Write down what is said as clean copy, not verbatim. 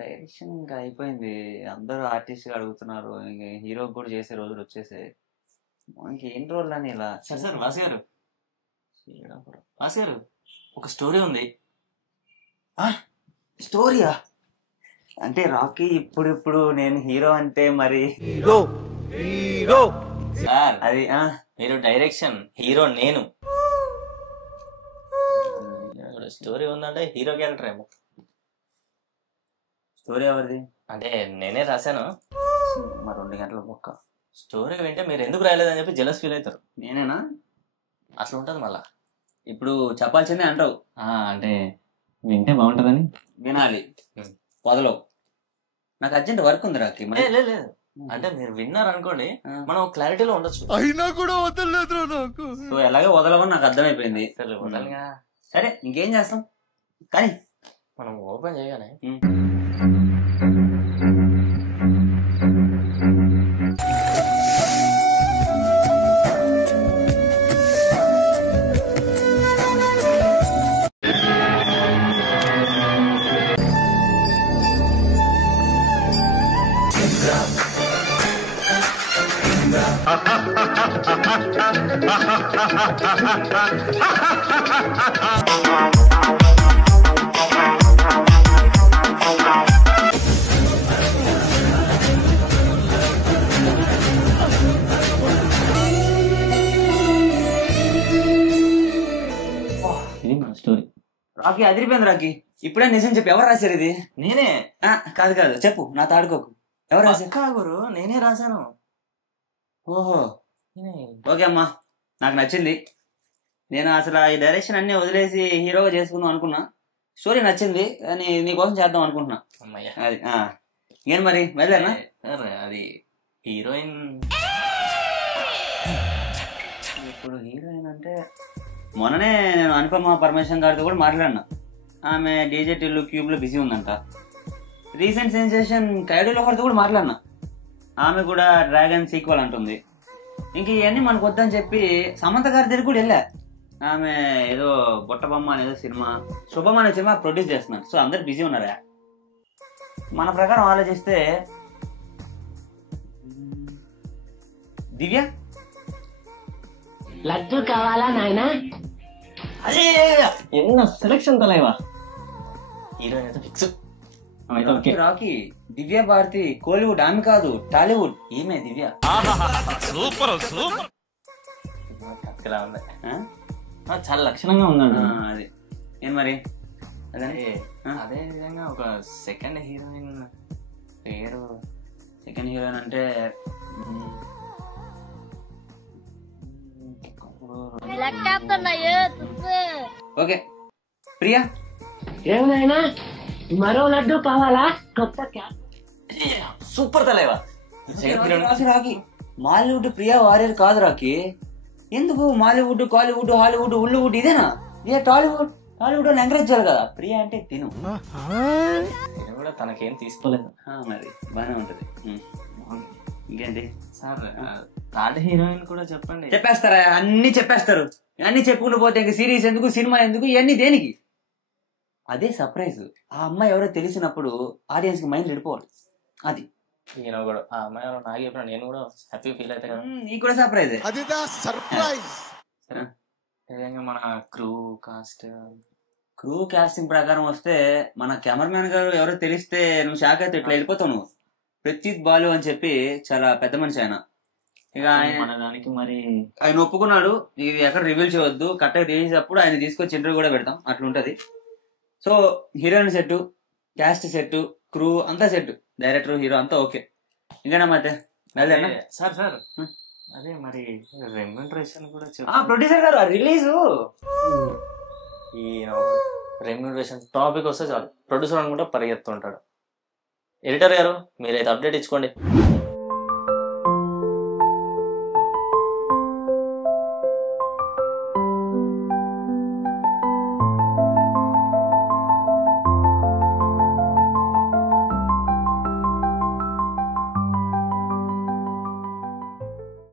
Direction ఇంకా అయిపోయింది. అందరూ ఆర్టిస్ట్ అడుగుతున్నారు. ఇంక హీరో కూడా చేసే రోజులు వచ్చేసాయి. మనకి ఏం రోల్ అని ఇలా సార్ సార్ వాసు గారు వాసు గారు ఒక స్టోరీ ఉంది. స్టోరీయా? అంటే రాకీ ఇప్పుడు నేను హీరో అంటే మరి సార్ అది మీరు డైరెక్షన్, హీరో నేను. స్టోరీ ఉందంటే హీరో క్యారెక్టర్ ఏమో. స్టోరీ ఎవరిది? అంటే నేనే రాశాను. మరి 2 గంటల బొక్క. స్టోరీ వింటే మీరు ఎందుకు రాయలేదని చెప్పి జెలస్ ఫీల్ అవుతారు. నేనేనా? అట్లా ఉంటుంది మళ్ళా. ఇప్పుడు చెప్పాల్సిందే అంటావు. అంటే వింటే బాగుంటుందని. వినాలి, వదలవు. నాకు అర్జెంట్ వర్క్ ఉంది రాకి. లేదు అంటే మీరు విన్నారు అనుకోండి, మనం క్లారిటీలో ఉండొచ్చు. అయినా కూడా వదలలేదు నాకు. సో ఎలాగో వదలవని నాకు అర్థమైపోయింది. వదలగా సరే ఇంకేం చేస్తాం కానీ మనం ఓపెన్ చేయగానే ఇది మన స్టోరీ. రాకి అదిరిపోయింది. రాకి ఇప్పుడే నిజం చెప్పి ఎవరు రాశారు ఇది? నేనే. కాదు చెప్పు, నా తాడుకోకు. ఎవరు రాశారు? గురు నేనే రాశాను. ఓహో ఓకే అమ్మా, నాకు నచ్చింది. నేను అసలు ఈ డైరెక్షన్ అన్ని వదిలేసి హీరోగా చేసుకుందాం అనుకున్నా. స్టోరీ నచ్చింది అని నీకోసం చేద్దాం అనుకుంటున్నా. అది ఏం మరి వెళ్ళానా? అది హీరోయిన్. ఇప్పుడు హీరోయిన్ అంటే మొన్ననే నేను అనుపమ పరమేశ్వర్ గారితో కూడా మాట్లాడినా. ఆమె డీజే టిల్లు క్యూబ్లో బిజీ ఉందంట. రీసెంట్ సెన్సేషన్ కైడోలో ఒకరితో కూడా మాట్లాడినా. ఆమె కూడా డ్రాగన్ సీక్వెల్ అంటుంది. ఇంక ఇవన్నీ మనకు వద్దని చెప్పి సమంత గారి దగ్గర కూడా వెళ్ళా. ఆమె ఏదో బొట్టబొమ్మ అనేదో సినిమా, శుభం అనే సినిమా ప్రొడ్యూస్ చేస్తున్నారు. సో అందరు బిజీ ఉన్నారా? మన ప్రకారం ఆలోచిస్తే దివ్య లడ్డు కావాలా నాయనా? అదే ఎన్న సెలక్షన్ తలైవా. హీరోయిన్ అయితే ఫిక్స్. రాకీ దివ్య భారతి కోలీవుడ్, ఆమె కాదు టాలీవుడ్. ఈమె దివ్య. Super super. కత్తిలా ఉంది. చాలా లక్షణంగా ఉందండి. అది ఏం మరి అదే విధంగా ఒక సెకండ్ హీరోయిన్ పేరు. సెకండ్ హీరోయిన్ అంటే ఓకే ప్రియా. ఏమైనా మరో లడ్డు కావాలా? కొత్త సూపర్ తలైవా. రాకి మాలీవుడ్ ప్రియా వారియర్ కాదు రాకి. ఎందుకు మాలీవుడ్, కాలీవుడ్, హాలీవుడ్, ఉల్లువుడ్ ఇదేనా? ఇదే టాలీవుడ్. టాలీవుడ్ అని ఎంకరేజ్ చేయాలి కదా. ప్రియా అంటే తిను కూడా తనకేం తీసుకోలేదు. మరి బానే ఉంటది. ఇంకేంటి సార్? థర్డ్ హీరోయిన్ కూడా చెప్పండి. చెప్పేస్తారా? అన్ని చెప్పేస్తారు. అన్ని చెప్పుకుంటూ పోతే ఇంక సిరీస్ ఎందుకు, సినిమా ఎందుకు, ఇవన్నీ దేనికి? అదే సర్ప్రైజ్. ఆ అమ్మాయి ఎవరో తెలిసినప్పుడు ఆడియన్స్ కి మైండ్ వెళ్ళిపోవాలి. అది ఈయన కూడా ఆ అమ్మాయి నాకు చెప్పిన నేను కూడా హ్యాపీ ఫీల్ అవుతా కదా. నీకు కూడా సర్ప్రైజ్. మన క్రూ కాస్టింగ్ ప్రకారం వస్తే మన కెమెరామ్యాన్ గారు ఎవరో తెలిస్తే నువ్వు షాక్ అయితే ఇట్లా వెళ్ళిపోతావు. నువ్వు ప్రత్యుత్ బాలు అని చెప్పి చాలా పెద్ద మనిషి ఆయన. ఇక మన దానికి మరి ఆయన ఒప్పుకున్నాడు. ఇది ఎక్కడ రివీల్ చేయవద్దు, కరెక్ట్గా తీసేటప్పుడు ఆయన తీసుకొచ్చి ఇంటర్వ్యూ కూడా పెడతాం. అట్లుంటది. So heroine set, caste set, crew అంతా సెట్, డైరెక్టర్, హీరో అంతా ఓకే. ఇంకేనా ಮತ್ತೆ సార్ అదే మరి రెమ్యూనరేషన్ కూడా ప్రొడ్యూసర్ గారు రిలీజ్ ఈ రెమ్యూనరేషన్ టాపిక్ వస్తే చాలు ప్రొడ్యూసర్ అని కూడా పరిగెత్తుంటాడు. ఎడిటర్ గారు మీరైతే అప్డేట్ ఇచ్చుకోండి.